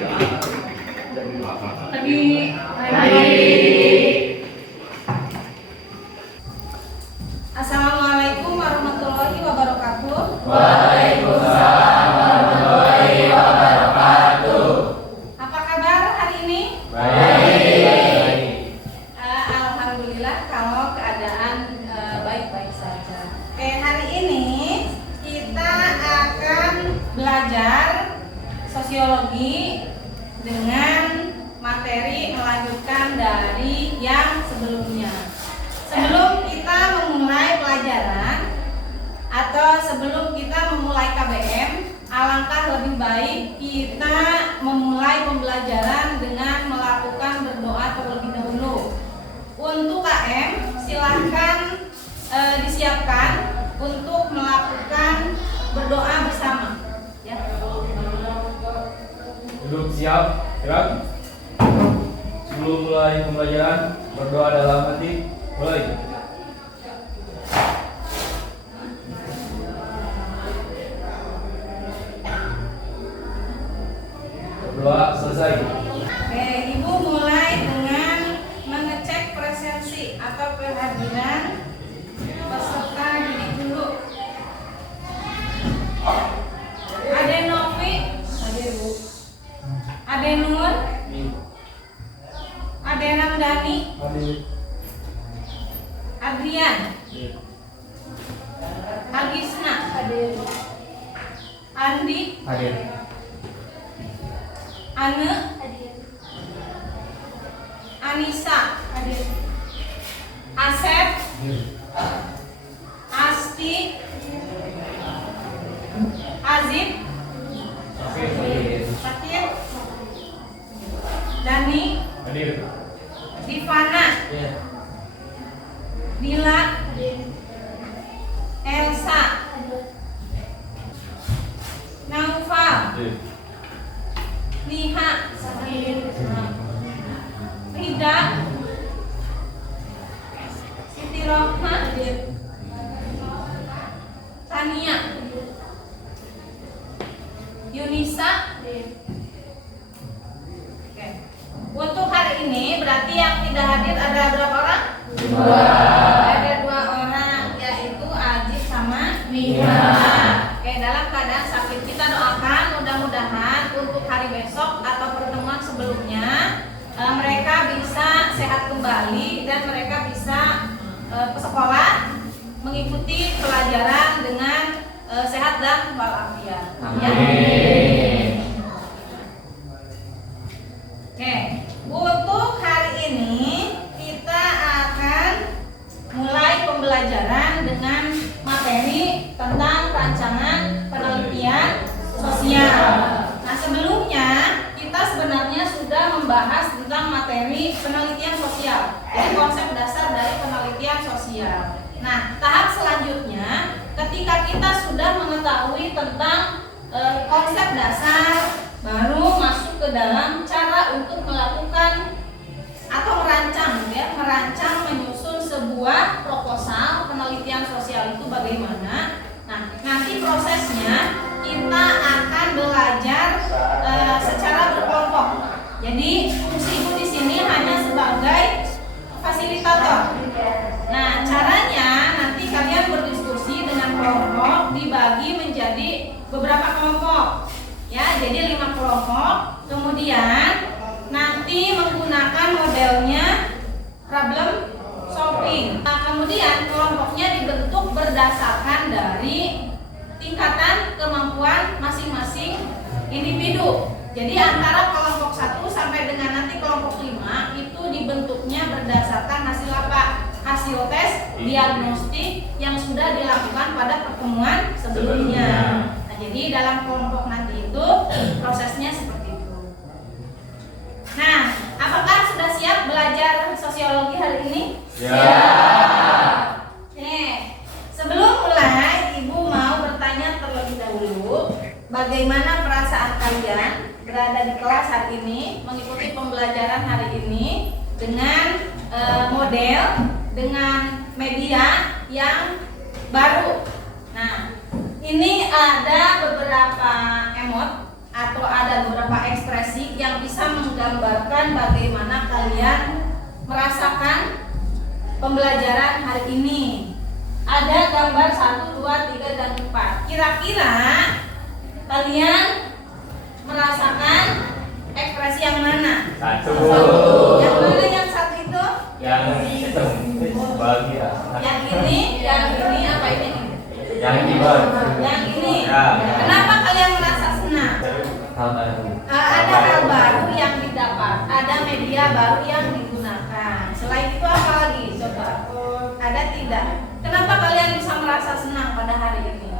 Assalamualaikum warahmatullahi wabarakatuh. Waalaikumsalam warahmatullahi wabarakatuh. Apa kabar hari ini? Baik. Alhamdulillah kalau keadaan baik-baik saja. Oke, hari ini kita akan belajar sosiologi dengan materi melanjutkan dari yang sebelumnya. Sebelum kita memulai pelajaran atau sebelum kita memulai KBM, alangkah lebih baik kita memulai pembelajaran dengan melakukan berdoa terlebih dahulu. Untuk KM, silahkan disiapkan untuk melakukan berdoa bersama. Ya. Duduk siap, gerak. Sebelum mulai pembelajaran, berdoa dalam hati. Mulai. Berdoa selesai. Oke, Ibu mulai dengan mengecek presensi atau kehadiran peserta didik dulu. Ade Novi, Ade Bu, Ade Nur, Ade Ramdhani, Adrian, Agisna, Andi, Hadir. Ane, Anissa, Asep, Asti, Azib, Sakir, Dani, Hadir. Divana, Dila, Elsa, Naufal, Niha, Rida, Siti Rohma, Tania, Yunisa. Oke. Untuk hari ini berarti yang tidak hadir ada berapa orang? Ada 2 orang, yaitu Ajib sama Mira. Oke, dalam keadaan sakit kita doakan mudah-mudahan untuk hari besok atau pertemuan sebelumnya mereka bisa sehat kembali dan mereka bisa ke sekolah mengikuti pelajaran dengan sehat dan walafiat. Amin. Oke, untuk hari ini kita akan mulai pembelajaran dengan materi tentang rancangan penelitian sosial. Nah, sebelumnya kita sebenarnya sudah membahas tentang materi penelitian sosial. Jadi konsep dasar dari penelitian sosial. Nah, tahap selanjutnya ketika kita sudah mengetahui tentang konsep dasar, baru masuk ke dalam cara untuk melakukan atau merancang, ya, merancang menyusun sebuah proposal penelitian sosial itu bagaimana. Nah, nanti prosesnya kita akan belajar secara berkelompok. Jadi fungsi Ibu di sini hanya sebagai fasilitator. Nah, caranya nanti kalian berdiskusi dengan kelompok, dibagi menjadi beberapa kelompok. Ya, jadi 5 kelompok. Kemudian nanti menggunakan modelnya problem solving. Nah, kemudian kelompoknya dibentuk berdasarkan dari tingkatan kemampuan masing-masing individu. Jadi antara kelompok 1 sampai dengan nanti kelompok 5 itu dibentuknya berdasarkan hasil apa? Hasil tes diagnostik yang sudah dilakukan pada pertemuan sebelumnya. Nah, jadi dalam kelompok nanti itu prosesnya seperti itu. Nah, apakah sudah siap belajar sosiologi hari ini? Siap. Oke, sebelum mulai, Ibu mau bertanya terlebih dahulu, bagaimana perasaan kalian berada di kelas hari ini, mengikuti pembelajaran hari ini dengan model, dengan media yang baru. Nah, ini ada beberapa emot atau ada ada beberapa ekspresi yang bisa menggambarkan bagaimana kalian merasakan pembelajaran hari ini. Ada gambar 1, 2, 3, dan 4. Kira-kira kalian merasakan ekspresi yang mana? Satu. Yang mana yang satu itu? Yang itu bahagia. Yang ini apa ini? Yang ini bang. Yang ini. Ya. Kenapa kalian merasa senang? Hal baru. Ada hal baru yang didapat, ada media baru yang digunakan. Selain itu apa lagi? Coba. Ada tidak? Kenapa kalian bisa merasa senang pada hari ini?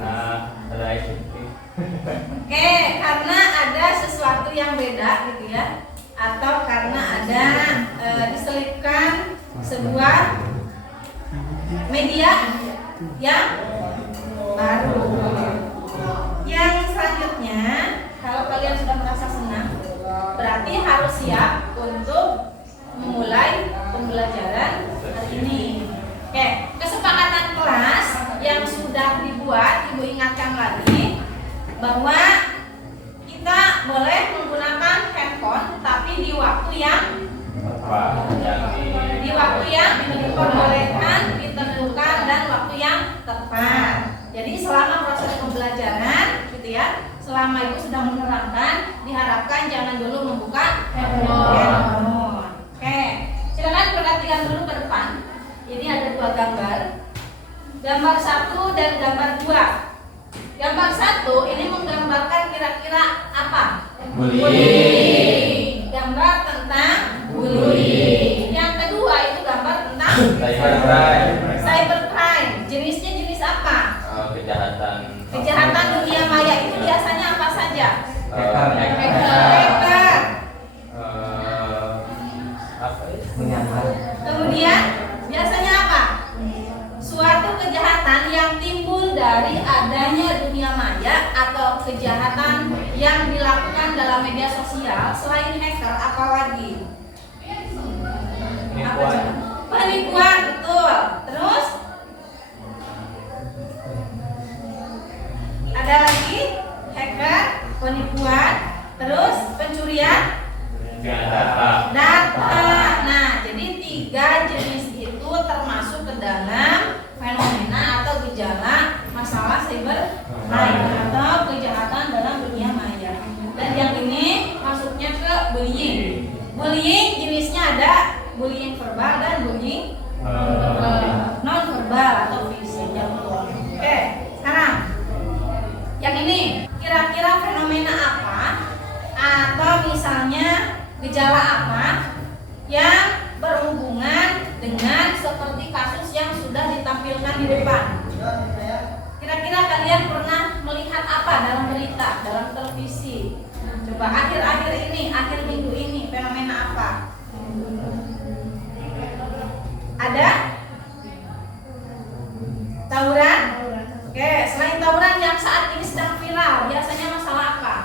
Nah, ada SMP. Oke, karena ada sesuatu yang beda gitu ya, atau karena ada diselipkan sebuah media yang baru. Yang selanjutnya, kalau kalian sudah merasa senang, berarti harus siap untuk memulai pembelajaran hari ini. Oke, kesepakatan kelas yang sudah dibuat, Ibu ingatkan lagi bahwa kita boleh menggunakan handphone, tapi di waktu yang diperbolehkan, ditentukan, dan waktu yang tepat. Jadi selama proses pembelajaran, gitu ya, selama Ibu sedang menerangkan, diharapkan jangan dulu membuka handphone. Oke, silakan perhatikan dulu ke depan. Ini ada 2 gambar. Gambar 1 dan gambar 2. Gambar 1 ini menggambarkan kira-kira apa? Bullying. Gambar tentang bullying. Yang kedua itu gambar tentang cybercrime. Jenisnya jenis apa? Kejahatan dunia maya itu biasanya apa saja? Hacker. Kemudian biasanya apa? Suatu kejahatan yang timbul dari adanya dunia maya atau kejahatan yang dilakukan dalam media sosial. Selain hacker, apa lagi? Penipuan, betul. Terus ada lagi hacker, penipuan, terus pencurian data. Nah, jadi 3 jenis itu termasuk ke dalam fenomena atau gejala masalah cybercrime atau kejahatan dalam dunia maya. Dan yang ini masuknya ke bullying. Bullying jenisnya ada bullying verbal dan bullying non verbal atau fisik. Oke, sekarang yang ini kira-kira fenomena apa atau misalnya gejala apa yang berhubungan dengan seperti kasus yang sudah ditampilkan di depan. Kira-kira kalian pernah melihat apa dalam berita, dalam televisi? Coba akhir-akhir ini, akhir minggu ini, fenomena apa? Ada? Tawuran? Oke, selain tawuran yang saat ini sedang viral, biasanya masalah apa?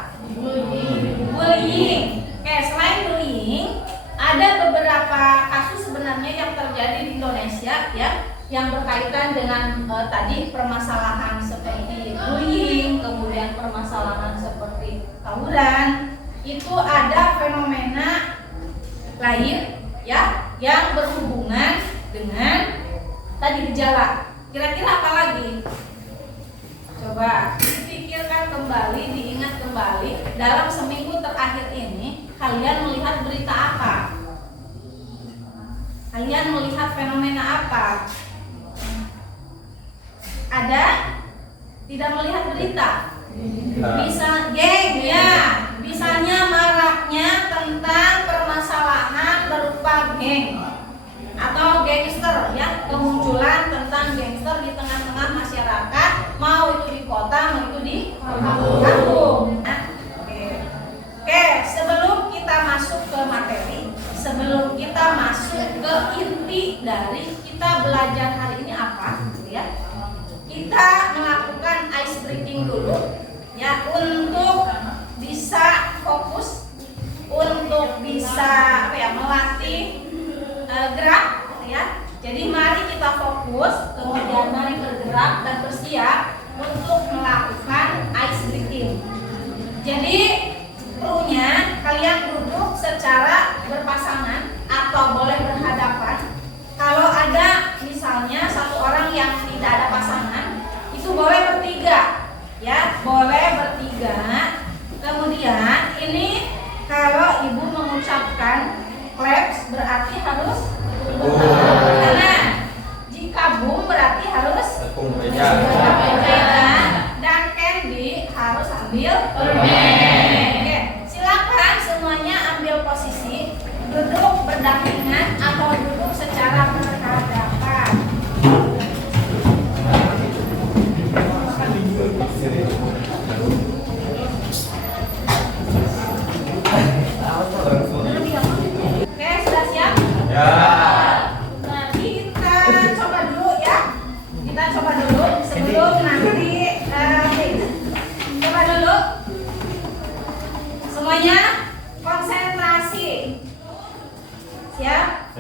Bullying. Oke, selain bullying, ada beberapa kasus sebenarnya yang terjadi di Indonesia ya, yang berkaitan dengan tadi permasalahan seperti bullying, kemudian permasalahan seperti tawuran. Itu ada fenomena lain ya yang berhubungan dengan tadi gejala. Kira-kira apa lagi? Coba dipikirkan kembali, diingat kembali, dalam seminggu terakhir ini kalian melihat berita apa? Kalian melihat fenomena apa? Ada? Tidak melihat berita? Bisa geng ya. Misalnya maraknya tentang permasalahan berupa geng atau gangster ya, kemunculan tentang gangster di tengah-tengah masyarakat, mau itu di kota, mau itu di kampung. Nah, oke, sebelum kita masuk ke materi, sebelum kita masuk ke inti dari kita belajar hari ini apa, ya, kita melakukan ice breaking dulu, ya, untuk bisa fokus, untuk bisa melatih gerak, ya. Jadi mari kita fokus, kemudian mari bergerak dan bersiap untuk melakukan ice breaking.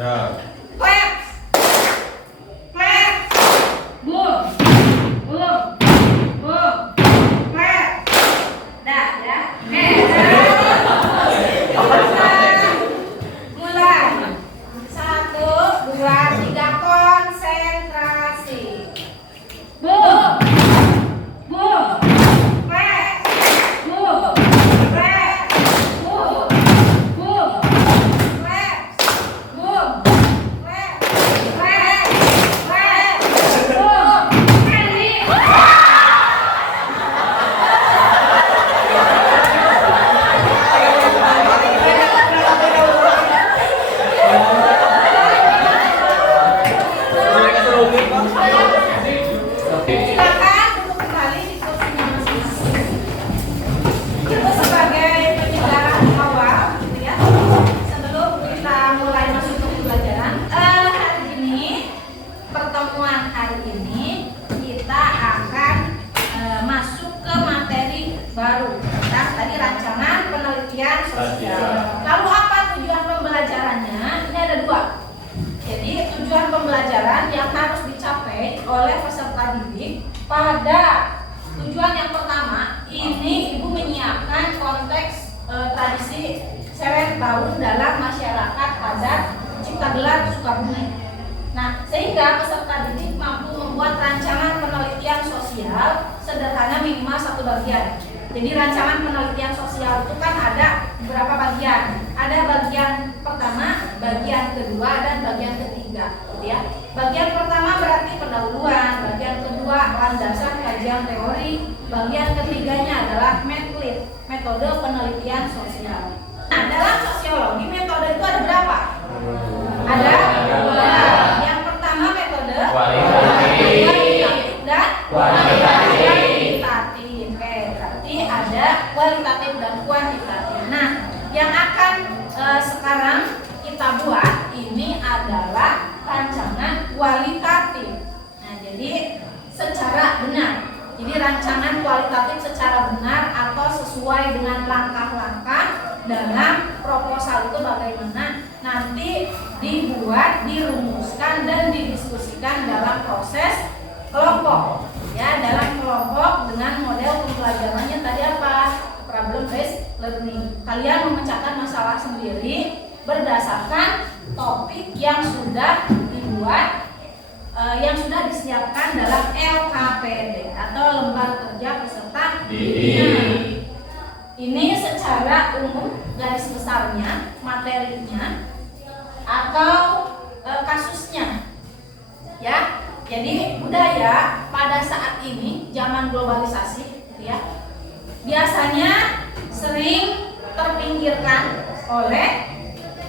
Ya. Claps. Claps. Boom. Boom. Boom. Claps. Dah ya. Mulai. 1, 2, 3 konsentrasi. Boom. Boom. Claps. Boom. Claps. Boom. Boom. Claps. Boom. Claps. Claps. Claps. Boom. Ready. Silakan duduk kembali di kursinya masing-masing. Itu sebagai penjelasan awal, gitu ya. Sebelum kita mulai masuk ke pembelajaran, hari ini pertemuan hari ini kita akan masuk ke materi baru. Nah, tadi rancangan penelitian sosial. Lalu apa tujuan pembelajarannya? Ini ada 2. Jadi tujuan pembelajaran yang harus dicapai oleh peserta didik pada tujuan yang pertama ini Ibu menyiapkan konteks tradisi seret tahun dalam masyarakat adat Ciptagelar Sukabumi. Nah, sehingga peserta didik mampu membuat rancangan penelitian sosial sederhana minimal 1 bagian. Jadi rancangan penelitian sosial itu kan ada beberapa bagian. Ada bagian pertama, bagian kedua, dan bagian ketiga, gitu ya. Bagian pertama berarti pendahuluan, bagian kedua landasan kajian teori, bagian ketiganya adalah metode penelitian sosial. Nah, dalam sosiologi metode itu ada berapa? Ada 2. Yang pertama metode kualitatif dan kuantitatif. Oke, berarti ada kualitatif dan kuantitatif. Nah, yang akan sekarang kita buat ini adalah rancangan kualitatif. Nah, jadi secara benar. Jadi rancangan kualitatif secara benar atau sesuai dengan langkah-langkah dalam proposal itu bagaimana nanti dibuat, dirumuskan dan didiskusikan dalam proses kelompok. Ya, dalam kelompok dengan model pembelajarannya tadi apa? Problem based learning. Kalian memecahkan masalah sendiri berdasarkan topik yang sudah dibuat, yang sudah disiapkan dalam LKPD atau Lembar Kerja Peserta Didik. Ini secara umum garis besarnya, materinya atau kasusnya. Ya. Jadi budaya pada saat ini zaman globalisasi, gitu ya, biasanya sering terpinggirkan oleh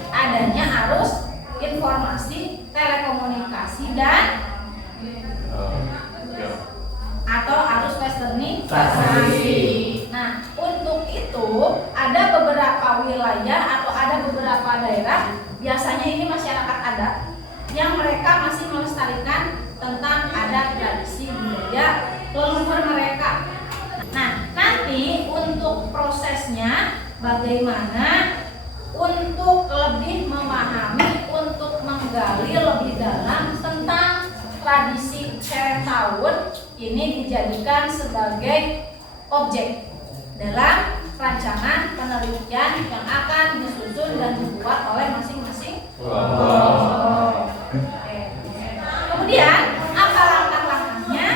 adanya arus informasi, telekomunikasi dan atau arus westernisasi. Nah, untuk itu ada beberapa wilayah atau ada beberapa daerah, biasanya ini masyarakat adat yang mereka masih melestarikan tentang adat, tradisi, budaya leluhur mereka. Nah, nanti untuk prosesnya bagaimana untuk lebih memahami, untuk menggali lebih dalam tentang tradisi seret tahun ini dijadikan sebagai objek dalam rancangan penelitian yang akan disusun dan dibuat oleh masing-masing kelompok. Kemudian apa langkah-langkahnya?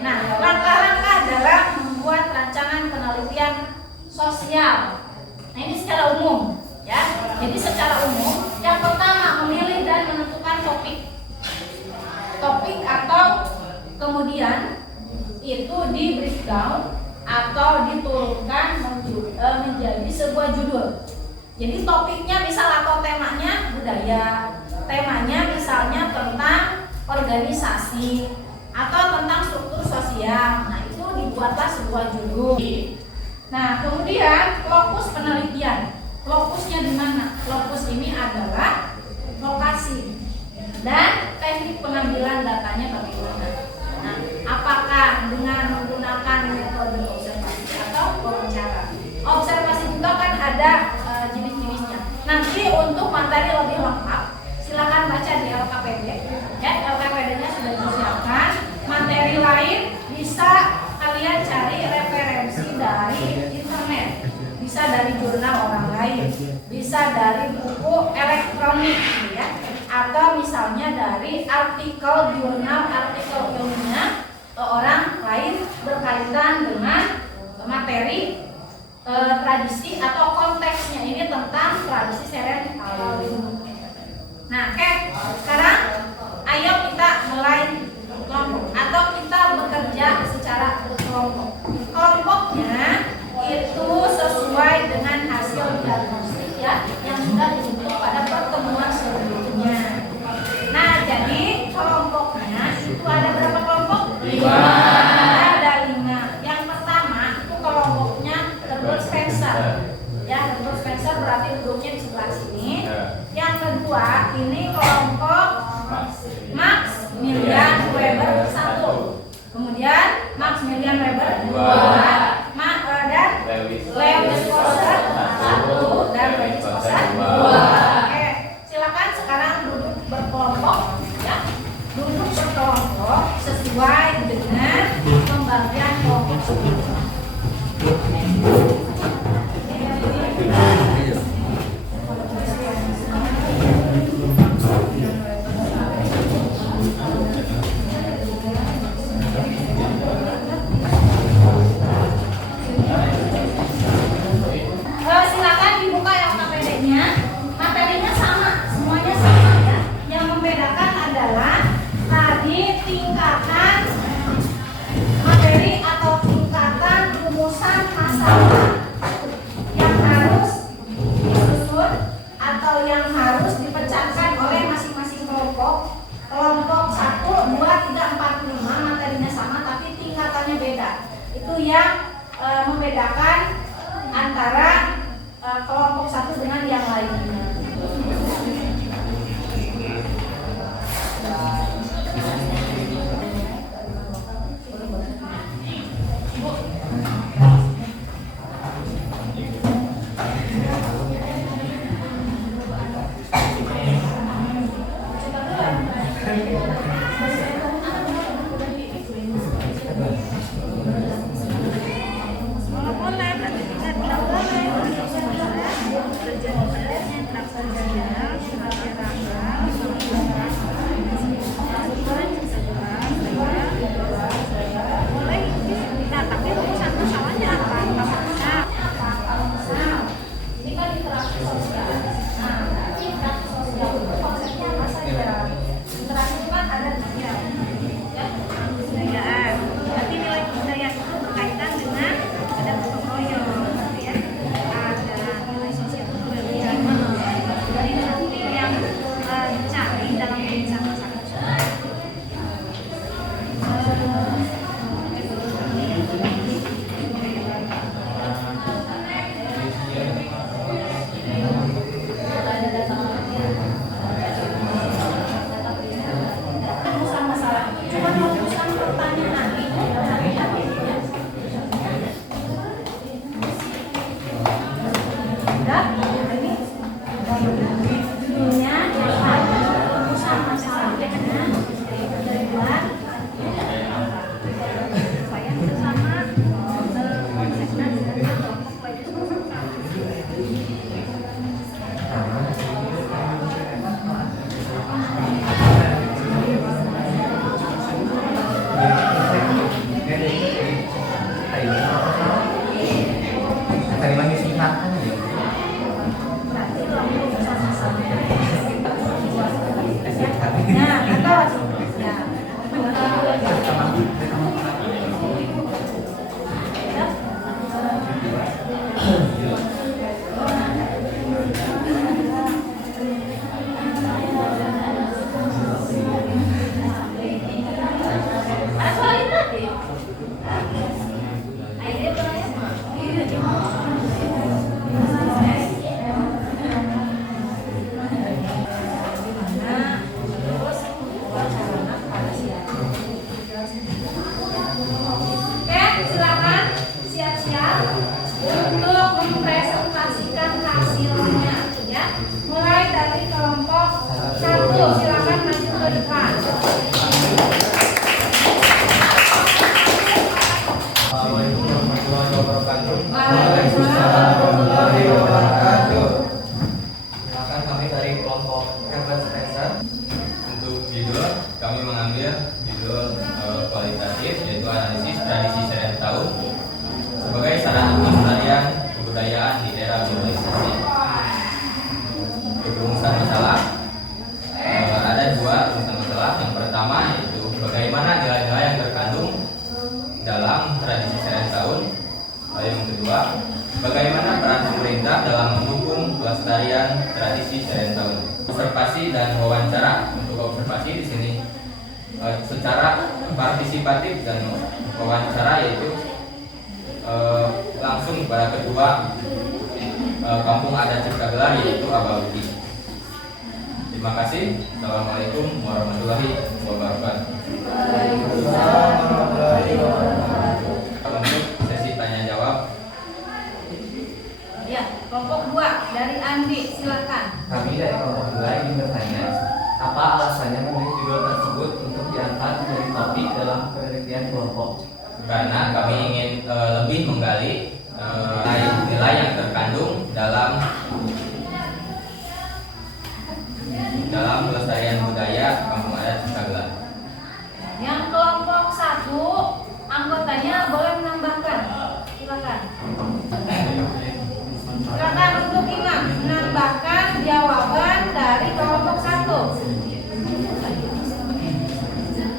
Nah, langkah-langkah adalah membuat rancangan penelitian sosial. Nah, ini secara umum, ya. Jadi secara umum, yang pertama memilih dan menentukan topik atau kemudian itu di breakdown atau diturunkan menjadi sebuah judul. Jadi topiknya misal atau temanya budaya, temanya misalnya tentang organisasi atau tentang struktur sosial. Nah, itu dibuatlah sebuah judul. Nah, kemudian lokus penelitian. Lokusnya di mana? Lokus ini adalah lokasi dan teknik pengambilan datanya bagaimana. Nah, apakah dengan menggunakan metode observasi atau wawancara? Observasi juga kan ada jenis-jenisnya. Nanti untuk materi lebih lengkap silakan baca di LKPD. Ya, LKPD-nya sudah disiapkan. Materi lain bisa kalian cari referensi dari internet, bisa dari jurnal orang lain, bisa dari buku elektronik, ya, atau misalnya dari artikel jurnal, artikel ilmiah orang lain berkaitan dengan materi tradisi atau konteksnya ini tentang tradisi Serentakun. Nah, sekarang ayo kita mulai kelompok atau kita bekerja secara berkelompok. Kelompoknya itu sesuai dengan hasil diagnostik, ya, yang sudah dibentuk pada pertemuan sebelumnya. Nah, jadi kelompoknya itu ada berapa kelompok? 5. Ada 5. Yang pertama itu kelompoknya Herbert Spencer. Ya, Herbert Spencer berarti duduknya di sebelah sini. Yang kedua ini kelompok Maximilian Weber 1. Kemudian Maximilian Weber 2. Dan Lewis Koster 1 dan Lewis Koster 2. Oke, silakan sekarang duduk berkelompok, ya. Duduk berkelompok sesuai dengan pembagian kelompok sebelumnya. Silakan dibuka LKPD-nya. Materinya sama, semuanya sama, ya. Yang membedakan adalah tadi tingkatan materi atau tingkatan rumusan masalah yang harus disusun atau yang harus dipecahkan oleh masing-masing kelompok. Kelompok 1, 2, 3, 4, 5 materinya sama tapi tingkatannya beda. Itu yang membedakan antara kelompok 1 dengan yang lainnya. warahmatullahi wabarakatuh. Waalaikumsalam warahmatullahi wabarakatuh. Silakan kami dari kelompok Hebat Spencer. Untuk judul kami mengambil judul kualitatif, yaitu analisis tradisi serentahun tahun sebagai sarana pelestarian kebudayaan di era globalisasi. Rumusan masalah ada dua rumusan masalah. Yang pertama yaitu bagaimana nilai-nilai yang terkandung dalam tradisi serentahun tahun. Lalu yang kedua, bagaimana peran pemerintah dalam mendukung pelestarian tradisi serentahun tahun. Observasi dan wawancara. Untuk observasi di sini secara partisipatif dan wawancara yaitu langsung kepada ketua Kampung Adat Cipta Gelar yaitu Abah Budi. Terima kasih. Assalamualaikum warahmatullahi wabarakatuh. Untuk sesi tanya jawab. Ya, kelompok 2 dari Andi, silakan. Kami dari kelompok 2 ingin bertanya, apa alasannya memilih judul tersebut untuk diangkat menjadi topik dalam penelitian kelompok? Karena kami ingin lebih menggali nilai yang terkandung dalam pelestarian budaya Kampung Adat Cipta Gelar. Yang kelompok 1, anggotanya boleh menambahkan. Silakan. Silakan untuk Imam menambahkan jawaban dari kelompok 1.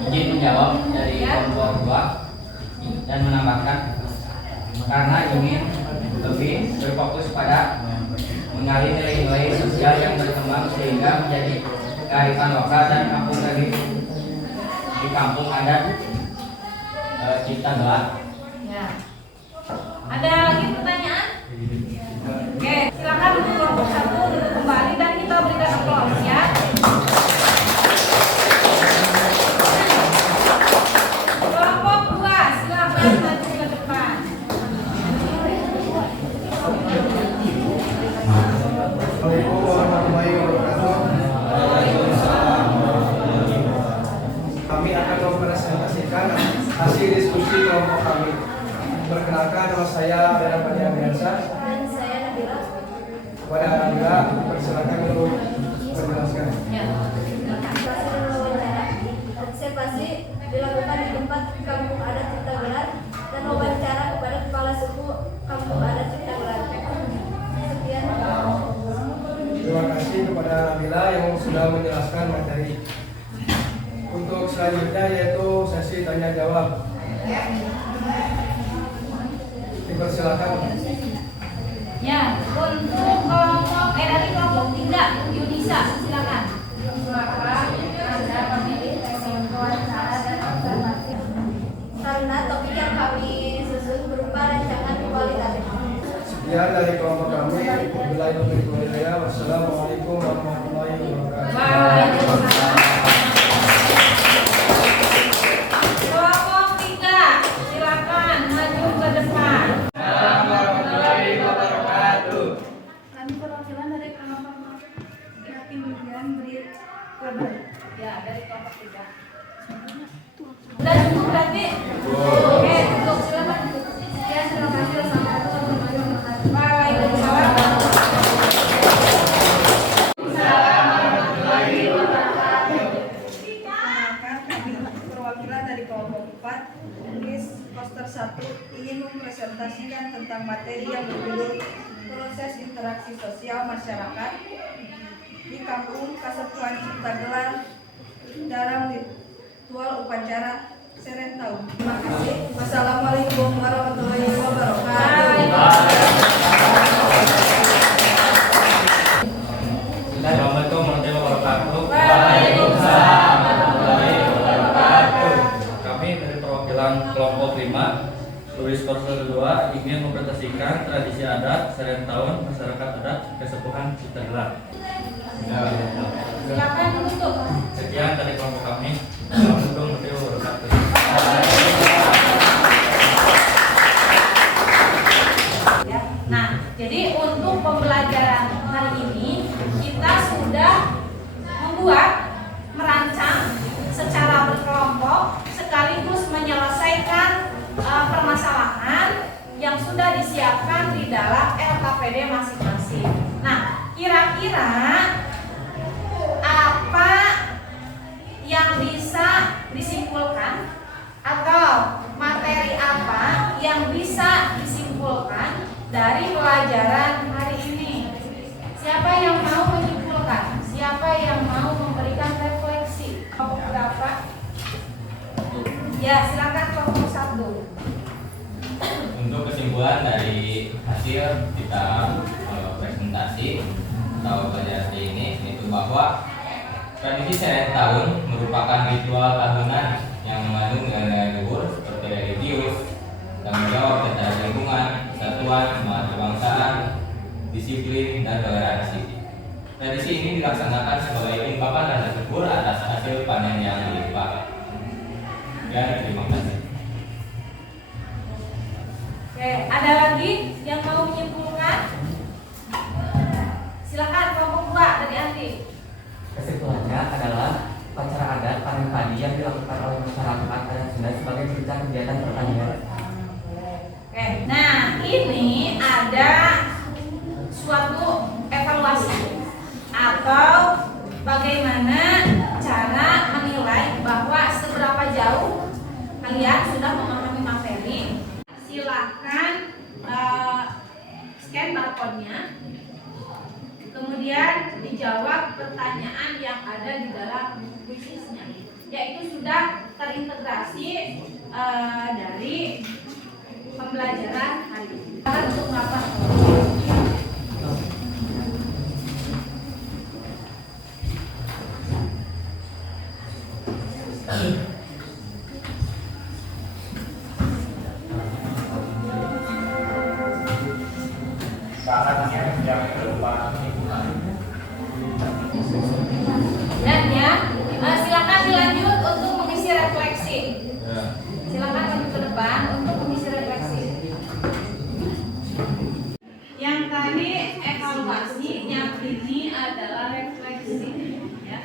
Izin menjawab dari Ya. kelompok 2 dan menambahkan karena ingin lebih berfokus pada menggali nilai-nilai sosial yang berkembang sehingga menjadi kearifan lokal dan kampung tadi di kampung adat Cipta Gelar. Ya. Ada lagi pertanyaan? Oke, silakan untuk kelompok 1 duduk kembali dan kita berikan aplaus ya. Kelompok 2, silakan maju ke depan. Assalamualaikum warahmatullahi wabarakatuh. Kami akan mempresentasikan hasil diskusi kelompok kami. Perkenalkan, nama saya adalah Fadiyah Biansa. Dan saya Nabila. Kepada Anda, persilakan untuk menjelaskan. Ya. Hasil wawancara observasi dilakukan di tempat Kampung Adat Cipta Gelar dan wawancara kepada kepala suku Kampung Adat Cipta Gelar. Sekian. Terima kasih kepada Nabila yang sudah menjelaskan materi. Untuk selanjutnya yaitu sesi tanya jawab. Dipersilakan. Ya, untuk kelompok dari kelompok 3, Yunisa, silakan. Silakan. Anda memilih tema wawancara dan observasi. Karena topik yang kami susun berupa rancangan kualitatif. Sekian dari kelompok kami. Wabillahi taufiq wal hidayah. Wassalamualaikum warahmatullahi wabarakatuh. Waalaikumsalam. Kelompok 3, silakan maju ke depan. Kami perwakilan dari kelompok Yatim dan Beri Kabar. Ya, dari kelompok 3. Sudah cukup berarti? Oke, cukup, silakan. Sekian, terima kasih. Assalamualaikum warahmatullahi wabarakatuh. Waalaikumsalam. Perkenalkan, kami perwakilan dari kelompok 4 tulis poster 1 ingin mempresentasikan tentang materi yang berjudul proses interaksi sosial masyarakat di Kampung Kasepuhan Cipta Gelar dalam ritual upacara serentahun. Terima kasih. Wassalamualaikum warahmatullahi wabarakatuh. Assalamualaikum warahmatullahi wabarakatuh. Waalaikumsalam. Kami dari perwakilan kelompok 5 tulis poster 2 ingin mempresentasikan tradisi adat serentahun masyarakat adat Kasepuhan Cipta Gelar. Silakan duduk. Sekian dari kelompok kami. Assalamualaikum warahmatullahi wabarakatuh. Ya. Nah, jadi untuk pembelajaran hari ini kita sudah merancang secara berkelompok sekaligus menyelesaikan permasalahan dalam LKPD masing-masing. Nah, kira-kira apa yang bisa disimpulkan atau materi apa yang bisa disimpulkan dari pelajaran hari ini? Siapa yang mau menyimpulkan? Siapa yang mau memberikan refleksi? Kelompok berapa? Ya, silakan kelompok 1. Untuk kesimpulan dari hasil kita presentasi atau pelajaran ini itu bahwa tradisi seret tahun merupakan ritual tahunan yang mengandung nilai-nilai luhur seperti religius, tanggung jawab terhadap lingkungan, kesatuan, semangat kebangsaan, disiplin, dan toleransi. Tradisi ini dilaksanakan sebagai ungkapan rasa syukur atas hasil panen yang dilimpah. Dan terima kasih. Oke, ada lagi yang mau menyimpulkan? Silakan kelompok 2 dari Andi. Kesimpulannya adalah upacara adat panen padi yang dilakukan oleh masyarakat adat Sunda sebagai berita kegiatan pertanian. Oke, nah ini ada suatu evaluasi atau bagaimana cara menilai bahwa seberapa jauh kalian sudah memahami materi. Silahkan scan barcode-nya, kemudian dijawab pertanyaan yang ada di dalam kuisisnya, yaitu sudah terintegrasi dari pembelajaran hari ini. Untuk apa? Dan ya, silakan dilanjut untuk mengisi refleksi. Silakan maju ke depan untuk mengisi refleksi. Yang tadi evaluasi, yang ini adalah refleksi. Ya.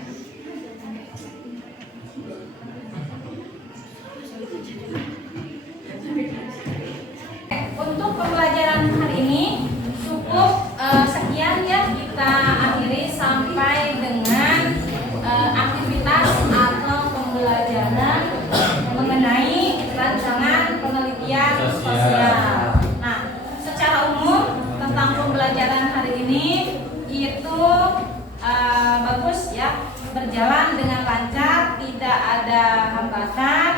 Untuk pembelajaran hari ini cukup sekian ya, kita akhiri sampai dengan aktivitas atau pembelajaran mengenai rancangan penelitian sosial. Nah, secara umum tentang pembelajaran hari ini itu bagus ya, berjalan dengan lancar, tidak ada hambatan.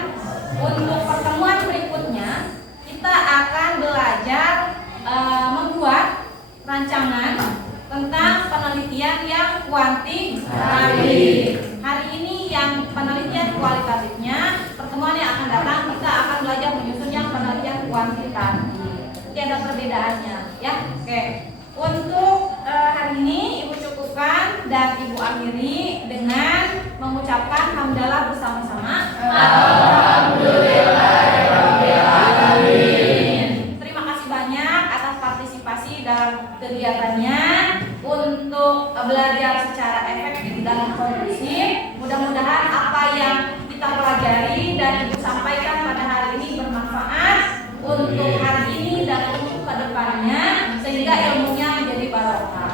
Untuk pertemuan berikutnya kita akan belajar membuat rancangan tentang penelitian yang kuantitatif. Hari ini yang penelitian kualitatifnya, pertemuan yang akan datang kita akan belajar menyusun yang penelitian kuantitatif. Jadi ada perbedaannya ya. Oke. Untuk hari ini Ibu cukupkan dan Ibu akhiri dengan mengucapkan hamdalah bersama-sama. Alhamdulillahirobbilalamin. Terima kasih banyak atas partisipasi dalam kegiatannya untuk belajar secara efektif dan kondusif. Mudah-mudahan apa yang kita pelajari dan Ibu sampaikan pada hari ini bermanfaat untuk hari ini dan untuk kedepannya, sehingga ilmunya menjadi barokah.